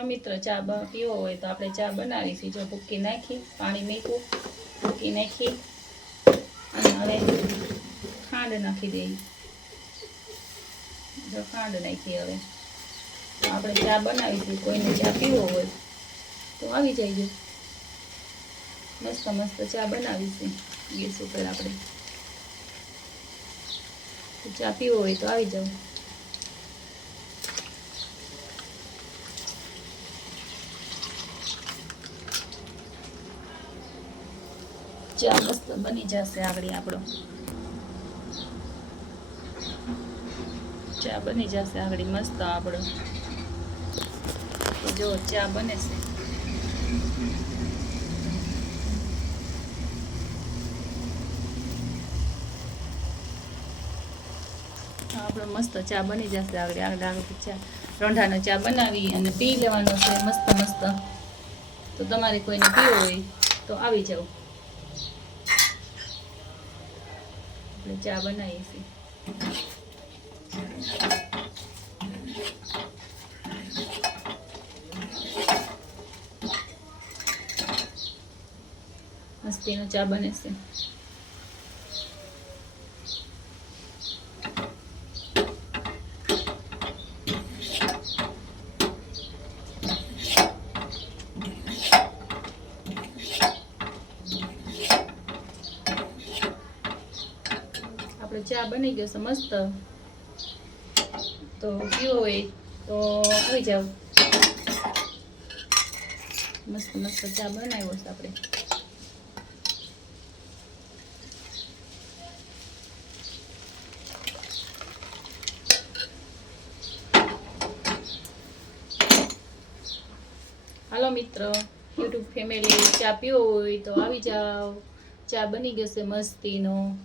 હાલો મિત્ર, ચા પીવો હોય તો આપણે ચા બનાવીશું. જો ભૂકી નાખી, પાણી મૂક્યું, ભૂકી નાખી અને હવે ખાંડ નાખી દઈએ. જો ખાંડ નાખી હવે તો આપણે ચા બનાવીશું. કોઈને ચા પીવો હોય તો આવી જાય. મસ્ત મસ્ત ચા બનાવીશું ગેસ ઉપર. આપણે ચા પીવો હોય તો આવી જાવ. ચા મસ્ત બની જશે. આગળ આપણો ચા બની જશે. આગળ મસ્ત આપણો જો ચા બને છે. આપણો મસ્ત ચા બની જશે. આગળ ચા રોંઢાનો ચા બનાવી અને પી લેવાનો છે મસ્ત મસ્ત. તો તમારે કોઈને પીવો હોય તો આવી જાવ. આપણે ચા બનાવીએ છીએ. મસ્તીનો ચા બને છે. આપણે ચા બની ગયો છે મસ્ત. તો પીવો હોય તો આવી જાવ. મસ્ત મસ્ત ચા બનાવ્યો છે આપણે. હાલો મિત્ર, યુટ્યુબ ફેમિલી, ચા પીવો હોય તો આવી જાવ. ચા બની ગયો છે મસ્તીનો.